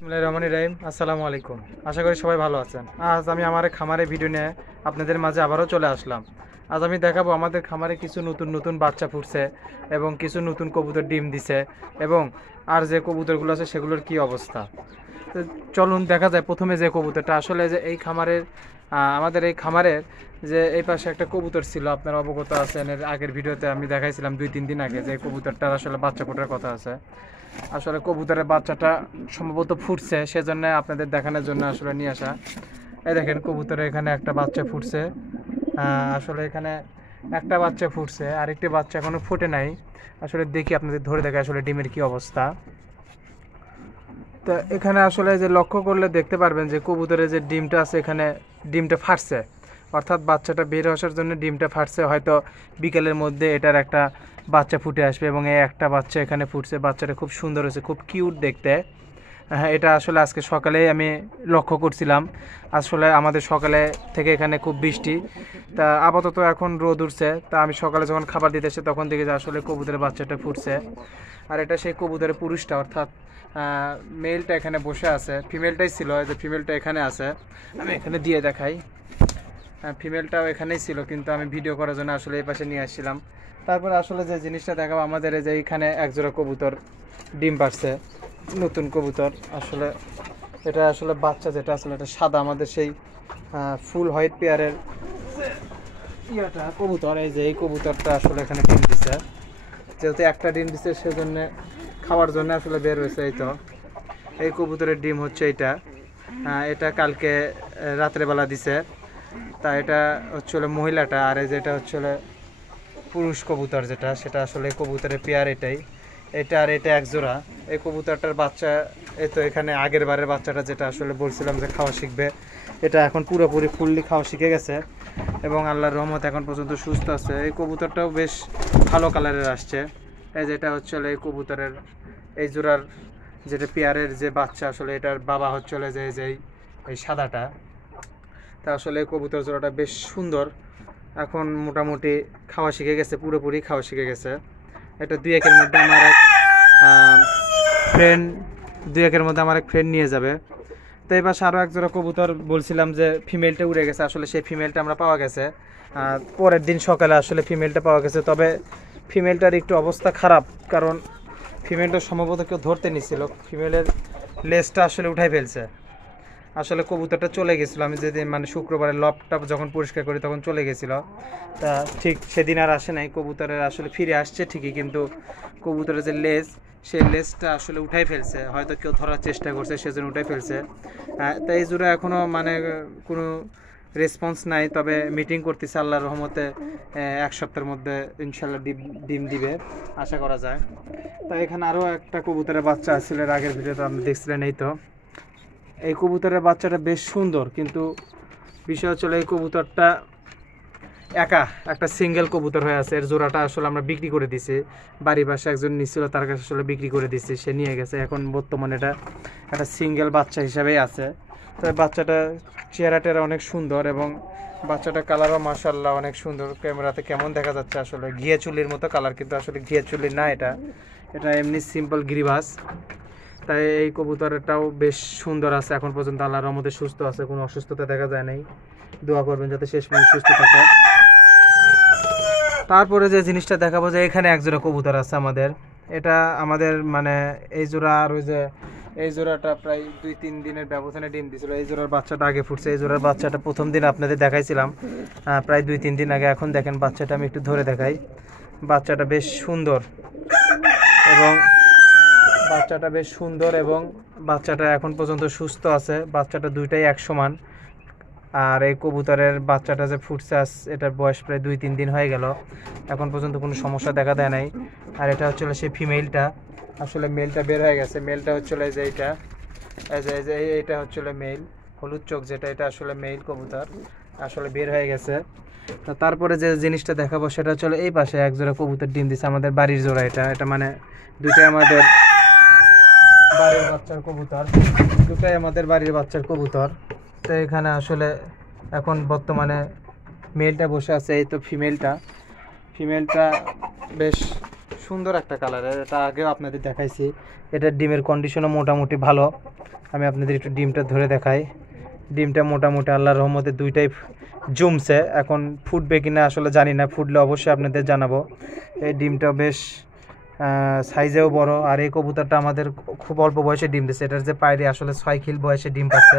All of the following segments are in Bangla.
বিসমিল্লাহির রহমানির রহিম। আসসালামু আলাইকুম। আশা করি সবাই ভালো আছেন। আজ আমি আমার খামারে ভিডিও নিয়ে আপনাদের মাঝে আবারও চলে আসলাম। আজ আমি দেখাবো আমাদের খামারে কিছু নতুন নতুন বাচ্চা ফুটছে এবং কিছু নতুন কবুতর ডিম দিছে এবং আর যে কবুতরগুলো আছে সেগুলোর কি অবস্থা। তো চলুন দেখা যায় প্রথমে যে কবুতরটা আসলে যে এই খামারের আমাদের এই খামারের যে এই পাশে একটা কবুতর ছিল, আপনারা অবগত আছেন। এর আগের ভিডিওতে আমি দেখাইছিলাম 2-3 দিন আগে যে কবুতরটার আসলে বাচ্চা ফোটার কথা আছে। আসলে কবুতরের বাচ্চাটা সম্ভবত ফুটছে, সেজন্য আপনাদের দেখানোর জন্য আসলে নিয়ে আসা। এই দেখেন কবুতরের এখানে একটা বাচ্চা ফুটছে। আসলে এখানে একটা বাচ্চা ফুটছে, আরেকটি বাচ্চা এখনো ফুটে নাই। আসলে দেখি আপনাদের ধরে দেখে আসলে ডিমের কি অবস্থা। তো এখানে আসলে যে লক্ষ্য করলে দেখতে পারবেন যে কবুতরের যে ডিমটা আছে এখানে ডিমটা ফাটছে, অর্থাৎ বাচ্চাটা বের আসার জন্য ডিমটা ফাটছে। হয়তো বিকেলের মধ্যে এটার একটা বাচ্চা ফুটে আসবে এবং এই একটা বাচ্চা এখানে ফুটছে। বাচ্চাটা খুব সুন্দর হয়েছে, খুব কিউট দেখতে। হ্যাঁ, এটা আসলে আজকে সকালেই আমি লক্ষ্য করছিলাম। আসলে আমাদের সকালে থেকে এখানে খুব বৃষ্টি, তা আপাতত এখন রোদ উঠছে। তা আমি সকালে যখন খাবার দিতে এসে তখন দেখি যে আসলে কবুতরের বাচ্চাটা ফুটছে। আর এটা সেই কবুতরের পুরুষটা, অর্থাৎ মেলটা এখানে বসে আছে। ফিমেলটাই ছিল, যে ফিমেলটা এখানে আছে, আমি এখানে দিয়ে দেখাই। ফিমেলটাও এখানেই ছিল, কিন্তু আমি ভিডিও করার জন্য আসলে এই পাশে নিয়ে আসছিলাম। তারপরে আসলে যে জিনিসটা দেখাবো, আমাদের এই যে এখানে একজোড়া কবুতর ডিম পাড়ছে, নতুন কবুতর। আসলে এটা আসলে বাচ্চা যেটা আসলে এটা সাদা, আমাদের সেই ফুল হোয়াইট পেয়ারের ইয়াটা কবুতর। এই যে এই কবুতরটা আসলে এখানে ডিম দিছে, যেহেতু একটা ডিম দিছে সেজন্য খাওয়ার জন্য আসলে বের হয়েছে। এই তো এই কবুতরের ডিম হচ্ছে এটা। এটা কালকে রাত্রেবেলা দিছে। তা এটা হচ্ছে মহিলাটা, আর এই যেটা হচ্ছে পুরুষ কবুতর যেটা, সেটা আসলে কবুতরের পেয়ার এটাই। এটা আর এটা এক জোড়া। এই কবুতরটার বাচ্চা এই তো এখানে আগের বারের বাচ্চাটা যেটা আসলে বলছিলাম যে খাওয়া শিখবে, এটা এখন পুরোপুরি ফুললি খাওয়া শিখে গেছে এবং আল্লাহর রহমত এখন পর্যন্ত সুস্থ আছে। এই কবুতরটাও বেশ ভালো কালারের আসছে। এই যেটা হচ্ছে এই কবুতরের এই জোড়ার যেটা পেয়ারের যে বাচ্চা, আসলে এটার বাবা হচ্ছে যে এই সাদাটা। তা আসলে কবুতর জোড়াটা বেশ সুন্দর, এখন মোটামুটি খাওয়া শিখে গেছে, পুরোপুরি খাওয়া শিখে গেছে। এটা 2-1-এর মধ্যে আমার এক ফ্রেন্ড 2-1-এর মধ্যে আমার এক ফ্রেন্ড নিয়ে যাবে। তো এই পাশে আরও এক জোড়া কবুতর বলছিলাম যে ফিমেলটা উড়ে গেছে, আসলে সেই ফিমেলটা আমরা পাওয়া গেছে পরের দিন সকালে। আসলে ফিমেলটা পাওয়া গেছে, তবে ফিমেলটার একটু অবস্থা খারাপ, কারণ ফিমেলটা সম্ভবত কেউ ধরতে নিছিল, ফিমেলের লেজটা আসলে উঠাই ফেলছে। আসলে কবুতরটা চলে গেছিলো, আমি যেদিন মানে শুক্রবারের লবটা যখন পরিষ্কার করি তখন চলে গেছিলো। তা ঠিক সেদিন আর আসে নাই। কবুতরের আসলে ফিরে আসছে ঠিকই, কিন্তু কবুতরের যে লেজ, সেই লেজটা আসলে উঠাই ফেলছে। হয়তো কেউ ধরার চেষ্টা করছে সেজন্য উঠাই ফেলছে। তাই এই জোড়া এখনও মানে কোনো রেসপন্স নাই, তবে মিটিং করতেছে। আল্লাহর রহমতে 1 সপ্তাহের মধ্যে ইনশাল্লাহ ডিম দিবে আশা করা যায়। তাই এখানে আরও একটা কবুতরের বাচ্চা আসছিল, এর আগের ভিডিওতে আপনি দেখছিলেন। এই তো এই কবুতরের বাচ্চাটা বেশ সুন্দর, কিন্তু বিষয় হচ্ছে এই কবুতরটা একা একটা সিঙ্গেল কবুতর হয়ে আছে। এর জোড়াটা আসলে আমরা বিক্রি করে দিছি, বাড়ির পাশে একজন নিচ্ছিল, তার কাছে আসলে বিক্রি করে দিছি, সে নিয়ে গেছে। এখন বর্তমানে এটা একটা সিঙ্গেল বাচ্চা হিসাবেই আছে। তবে বাচ্চাটা চেহারা টেরা অনেক সুন্দর এবং বাচ্চাটা কালারও মাশাআল্লাহ অনেক সুন্দর। ক্যামেরাতে কেমন দেখা যাচ্ছে, আসলে ঘিয়া চুল্লির মতো কালার, কিন্তু আসলে ঘিয়া চুল্লি না, এটা এমনি সিম্পল গিরিবাস। তাই এই কবুতরটাও বেশ সুন্দর আছে, এখন পর্যন্ত আল্লাহর রহমতে সুস্থ আছে, কোনো অসুস্থতা দেখা যায় নাই। দোয়া করবেন যাতে শেষ পর্যন্ত সুস্থ থাকে। তারপরে যে জিনিসটা দেখাবো, যে এখানে এক জোড়া কবুতর আছে আমাদের। এটা আমাদের মানে এই জোড়া আর ওই যে এই জোড়াটা প্রায় 2-3 দিনের ব্যবধানে ডিম দিয়েছিল। এই জোড়ার বাচ্চাটা আগে ফুটছে। এই জোড়ার বাচ্চাটা প্রথম দিন আপনাদের দেখাইছিলাম প্রায় 2-3 দিন আগে। এখন দেখেন বাচ্চাটা আমি একটু ধরে দেখাই। বাচ্চাটা বেশ সুন্দর এবং বাচ্চাটা এখন পর্যন্ত সুস্থ আছে। বাচ্চাটা দুইটাই এক সমান। আর এই কবুতরের বাচ্চাটা যে ফুটছে, এটার বয়স প্রায় 2-3 দিন হয়ে গেল, এখন পর্যন্ত কোনো সমস্যা দেখা দেয় নাই। আর এটা হচ্ছে সেই ফিমেলটা, আসলে মেলটা বের হয়ে গেছে। মেলটা হচ্ছে যে এইটা হচ্ছে মেল, হলুদ চোখ যেটা, এটা আসলে মেল কবুতর, আসলে বের হয়ে গেছে। তারপরে যে জিনিসটা দেখাবো সেটা হচ্ছে এই পাশে এক জোড়া কবুতর ডিম দিছে, আমাদের বাড়ির জোড়া। এটা মানে দুইটাই আমাদের বাড়ির বাচ্চার কবুতর। তো এখানে আসলে এখন বর্তমানে মেলটা বসে আছে। এই তো ফিমেলটা বেশ সুন্দর একটা কালারের, এটা আগেও আপনাদের দেখাইছি। এটার ডিমের কন্ডিশনও মোটামুটি ভালো, আমি আপনাদের একটু ডিমটা ধরে দেখাই। ডিমটা মোটামুটি আল্লাহর রহমতে দুইটাই জমছে। এখন ফুটবে কিনা আসলে জানি না, ফুটলে অবশ্যই আপনাদের জানাবো। এই ডিমটা বেশ সাইজেও বড়, আর এই কবুতরটা আমাদের খুব অল্প বয়সে ডিম দিচ্ছে। এটার যে পায়রি আসলে 6 খিল বয়সে ডিম পাচ্ছে।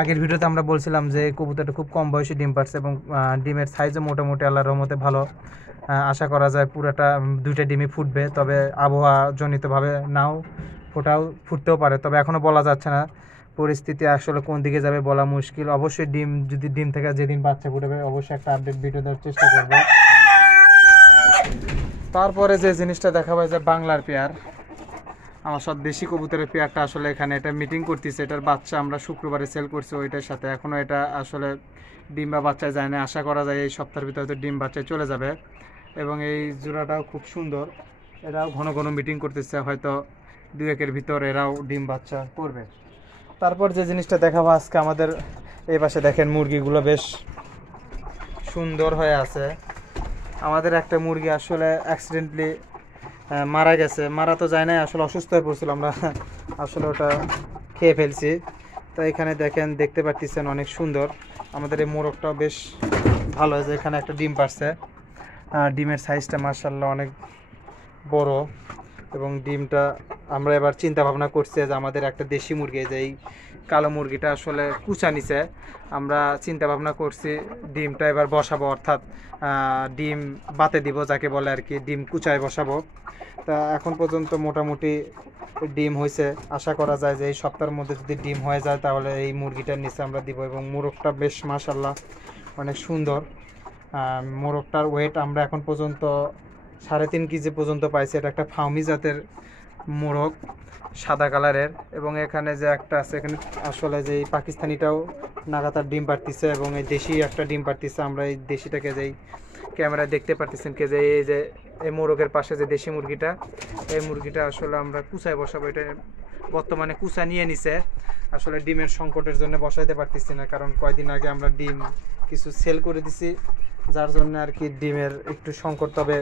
আগের ভিডিওতে আমরা বলছিলাম যে এই কবুতরটা খুব কম বয়সে ডিম পাচ্ছে এবং ডিমের সাইজও মোটামুটি আল্লাহর রহমতে ভালো। আশা করা যায় পুরোটা দুইটা ডিমই ফুটবে, তবে আবহাওয়া জনিতভাবে নাও ফুটতেও পারে, তবে এখনও বলা যাচ্ছে না। পরিস্থিতি আসলে কোন দিকে যাবে বলা মুশকিল। অবশ্যই ডিম থেকে যেদিন বাচ্চা ফুটবে অবশ্যই একটা আপডেট ভিডিও দেওয়ার চেষ্টা করব। তারপরে যে জিনিসটা দেখাবো যে বাংলার পেয়ার, আমার সব দেশি কবুতরের পেয়ারটা আসলে এখানে এটা মিটিং করতেছে। এটার বাচ্চা আমরা শুক্রবারে সেল করছি ওইটার সাথে, এখনও এটা আসলে ডিম বা বাচ্চায় যায় না। আশা করা যায় এই সপ্তাহের ভিতরে হয়তো ডিম বাচ্চায় চলে যাবে। এবং এই জোড়াটাও খুব সুন্দর, এরাও ঘন ঘন মিটিং করতেছে, হয়তো 2-1 ভিতর এরাও ডিম বাচ্চা করবে। তারপর যে জিনিসটা দেখাবো আজকে, আমাদের এই পাশে দেখেন মুরগিগুলো বেশ সুন্দর হয়ে আছে। আমাদের একটা মুরগি আসলে অ্যাক্সিডেন্টলি মারা গেছে, মারা তো যায় না, আসলে অসুস্থ হয়ে পড়ছিল, আমরা আসলে ওটা খেয়ে ফেলছি। তো এখানে দেখতে পাচ্ছেন অনেক সুন্দর। আমাদের এই মোরগটাও বেশ ভালো হয়েছে, এখানে একটা ডিম পারছে। ডিমের সাইজটা মাশাআল্লাহ অনেক বড়, এবং ডিমটা আমরা এবার চিন্তা ভাবনা করছি যে আমাদের একটা দেশি মুরগি, যে এই কালো মুরগিটা আসলে কুচা নিছে, আমরা চিন্তা ভাবনা করছি ডিমটা এবার বসাবো, অর্থাৎ ডিম বাতে দিব যাকে বলে আর কি, ডিম কুচায় বসাবো। তা এখন পর্যন্ত মোটামুটি ডিম হয়েছে। আশা করা যায় যে এই সপ্তাহের মধ্যে যদি ডিম হয়ে যায় তাহলে এই মুরগিটার নিচে আমরা দিব। এবং মোরগটা বেশ মাশাআল্লাহ অনেক সুন্দর। মোরগটার ওয়েট আমরা এখন পর্যন্ত 3.5 কেজি পর্যন্ত পাইছি। এটা একটা ফাউমি জাতের মোরগ, সাদা কালারের। এবং এখানে যে একটা আছে, এখানে আসলে যে এই পাকিস্তানিটাও নাগাতার ডিম পাড়তেছে এবং এই দেশি একটা ডিম পাড়তেছে। আমরা এই দেশিটাকে যেই ক্যামেরায় দেখতে পারতেছেন কে যে এই মোরগের পাশে যে দেশি মুরগিটা, এই মুরগিটা আসলে আমরা কুচায় বসাবো। এটা বর্তমানে কুচা নিয়ে নিছে, আসলে ডিমের সংকটের জন্য বসাইতে পারতেছি না, কারণ কয়দিন আগে আমরা ডিম কিছু সেল করে দিছি, যার জন্য আর কি ডিমের একটু সংকট। তবে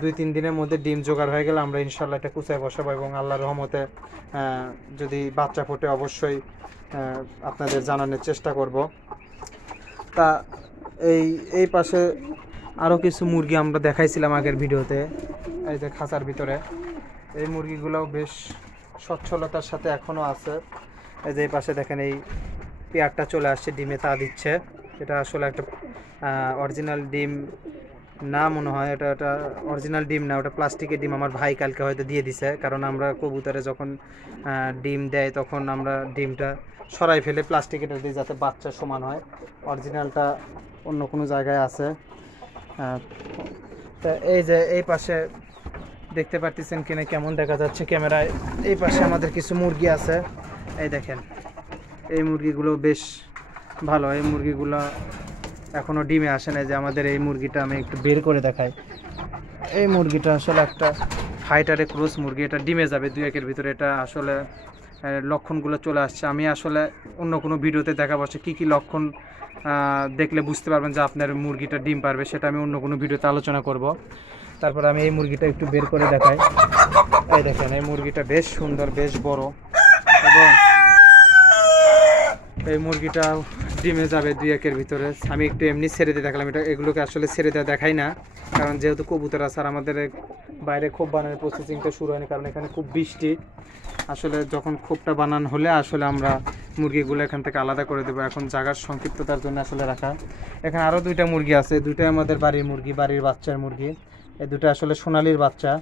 2-3 দিনের মধ্যে ডিম জোগাড় হয়ে গেলে আমরা ইনশাল্লাহ এটা কুচায় বসাবো এবং আল্লাহর রহমতে যদি বাচ্চা ফোটে অবশ্যই আপনাদের জানানোর চেষ্টা করব। তা এই পাশে আরও কিছু মুরগি আমরা দেখাইছিলাম আগের ভিডিওতে, এই যে খাঁচার ভিতরে। এই মুরগিগুলোও বেশ সচ্ছলতার সাথে এখনও আছে। এই যে এই পাশে দেখেন এই পেয়ারটা চলে আসছে, ডিমে তা দিচ্ছে। এটা আসলে একটা অরিজিনাল ডিম না মনে হয়, এটা অরিজিনাল ডিম না, ওটা প্লাস্টিকের ডিম। আমার ভাই কালকে হয়তো দিয়ে দিছে, কারণ আমরা কবুতরে যখন ডিম দেয় তখন আমরা ডিমটা সরাই ফেলে প্লাস্টিকের দিই যাতে বাচ্চা সমান হয়। অরিজিনালটা অন্য কোনো জায়গায় আছে। তা এই যে এই পাশে দেখতে পারতেছেন কিনা কেমন দেখা যাচ্ছে ক্যামেরায়, এই পাশে আমাদের কিছু মুরগি আছে। এই দেখেন এই মুরগিগুলো বেশ ভালো। এই মুরগিগুলো এখনও ডিমে আসে না। যে আমাদের এই মুরগিটা আমি একটু বের করে দেখাই। এই মুরগিটা আসলে একটা ফাইটারে ক্রস মুরগি, এটা ডিমে যাবে 2-1 ভিতরে। এটা আসলে লক্ষণগুলো চলে আসছে। আমি আসলে অন্য কোনো ভিডিওতে দেখাবো কী কী লক্ষণ দেখলে বুঝতে পারবেন যে আপনার মুরগিটা ডিম পারবে, সেটা আমি অন্য কোনো ভিডিওতে আলোচনা করব। তারপর আমি এই মুরগিটা একটু বের করে দেখাই। এই দেখেন এই মুরগিটা বেশ সুন্দর, বেশ বড়, এবং এই মুরগিটা ডিমে যাবে 2-1 ভিতরে। আমি একটু এমনি ছেড়ে দিয়ে দেখালাম, এগুলোকে আসলে ছেড়ে দেওয়া দেখাই না, কারণ যেহেতু কবুতর আছে আর আমাদের বাইরে খোপ বানানোর প্রসেসিংটা শুরু হয়নি, কারণ এখানে খুব বৃষ্টি। আসলে যখন খোপটা বানানো হলে আসলে আমরা মুরগিগুলো এখান থেকে আলাদা করে দেবো। এখন জায়গার সংক্ষিপ্ততার জন্য আসলে রাখা। এখানে আরও 2টা মুরগি আছে, 2টাই আমাদের বাড়ির মুরগি, বাড়ির বাচ্চার মুরগি। এই 2টা আসলে সোনালির বাচ্চা।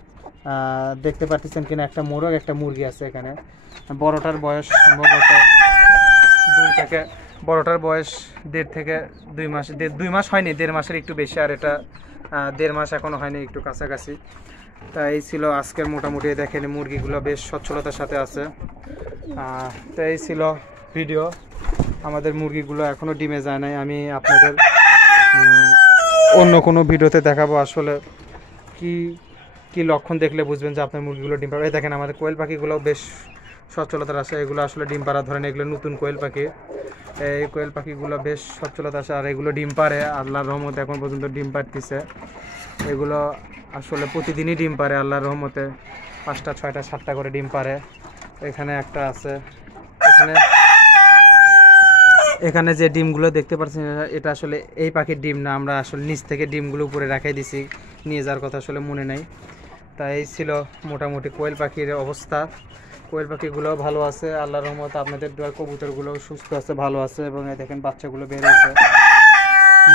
দেখতে পাচ্ছেন কিনা একটা মোরগ একটা মুরগি আছে এখানে। বড়টার বয়স সম্ভবত 2 থেকে, বড়টার বয়স 1.5 থেকে 2 মাস, 2 মাস হয়নি, 1.5 মাসের একটু বেশি, আর এটা 1.5 মাস এখনও হয়নি, একটু কাছাকাছি। তা এই ছিল আজকের মোটামুটি। দেখেন মুরগিগুলো বেশ সচ্ছলতার সাথে আছে। তো এই ছিল ভিডিও। আমাদের মুরগিগুলো এখনও ডিমে যায় নাই। আমি আপনাদের অন্য কোনো ভিডিওতে দেখাবো আসলে কি লক্ষণ দেখলে বুঝবেন যে আপনার মুরগিগুলো ডিম পাড়ে। দেখেন আমাদের কোয়েল পাখিগুলো বেশ সচ্ছলতার আসে, এগুলো আসলে ডিম পাড়া ধরেন, এগুলো নতুন কোয়েল পাখি। এই কোয়েল পাখিগুলো বেশ সচ্ছলতা আসে আর এগুলো ডিম পাড়ে। আল্লাহর রহমতে এখন পর্যন্ত ডিম পাড়তেছে। এগুলো আসলে প্রতিদিনই ডিম পাড়ে আল্লাহর রহমতে। 5টা 6টা 7টা করে ডিম পারে। এখানে একটা আছে। এখানে এখানে যে ডিমগুলো দেখতে পাচ্ছেন এটা আসলে এই পাখির ডিম না, আমরা আসলে নিচ থেকে ডিমগুলো উপরে রাখাই দিছি, নিয়ে যাওয়ার কথা আসলে মনে নাই। তাই ছিল মোটামুটি কোয়েল পাখির অবস্থা। কোয়েল পাখিগুলোও ভালো আছে আল্লাহর রহমতে, আপনাদের দোয়া। কবুতরগুলোও সুস্থ আছে, ভালো আছে, এবং এই দেখেন বাচ্চাগুলো বের হয়েছে।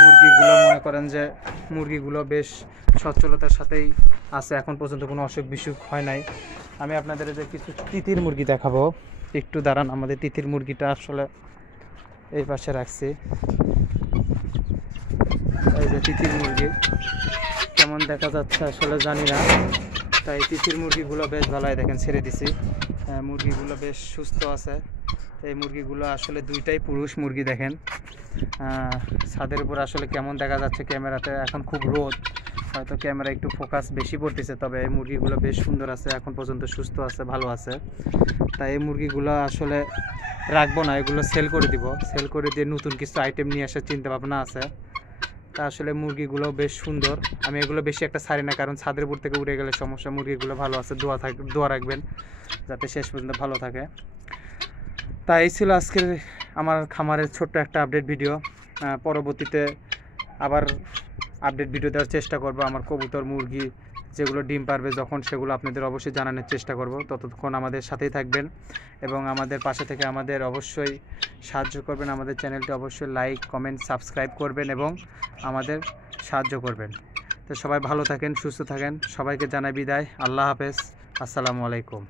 মুরগিগুলো মনে করেন যে মুরগিগুলো বেশ সচ্ছলতার সাথেই আছে, এখন পর্যন্ত কোনো অসুখ বিসুখ হয় নাই। আমি আপনাদের যে কিছু তিতির মুরগি দেখাবো, একটু দাঁড়ান। আমাদের তিতির মুরগিটা আসলে এই পাশে রাখছি। এই যে তিতির মুরগি কেমন দেখা যাচ্ছে আসলে জানি না। তাই তিতির মুরগিগুলো বেশ ভালোই দেখেন, ছেড়ে দিছি। মুরগিগুলো বেশ সুস্থ আছে। এই মুরগিগুলো আসলে দুইটাই পুরুষ মুরগি। দেখেন ছাদের উপর আসলে কেমন দেখা যাচ্ছে ক্যামেরাতে, এখন খুব রোদ, হয়তো ক্যামেরা একটু ফোকাস বেশি পড়তেছে, তবে এই মুরগিগুলো বেশ সুন্দর আছে, এখন পর্যন্ত সুস্থ আছে, ভালো আছে। তাই এই মুরগিগুলো আসলে রাখবো না, এগুলো সেল করে দিব। সেল করে দিয়ে নতুন কিছু আইটেম নিয়ে আসার চিন্তা ভাবনা আছে। তা আসলে মুরগিগুলো বেশ সুন্দর। আমি এগুলো বেশি একটা ছাড়ি না, কারণ ছাদের উপর থেকে উড়ে গেলে সমস্যা। মুরগিগুলো ভালো আছে, দোয়া রাখবেন যাতে শেষ পর্যন্ত ভালো থাকে। তাই এই ছিল আজকের আমার খামারের ছোট্ট একটা আপডেট ভিডিও। পরবর্তীতে আবার আপডেট ভিডিও দেওয়ার চেষ্টা করব। আমার কবুতর মুরগি যেগুলো ডিম পারবে যখন, সেগুলো আপনাদের অবশ্যই জানানোর চেষ্টা করব। ততক্ষণ আমাদের সাথেই থাকবেন এবং আমাদের পাশে থেকে আমাদের অবশ্যই সাহায্য করবেন। আমাদের চ্যানেলটি অবশ্যই লাইক, কমেন্ট, সাবস্ক্রাইব করবেন এবং আমাদের সাহায্য করবেন। তো সবাই ভালো থাকেন, সুস্থ থাকেন। সবাইকে জানাই বিদায়। আল্লাহ হাফেজ। আসসালামু আলাইকুম।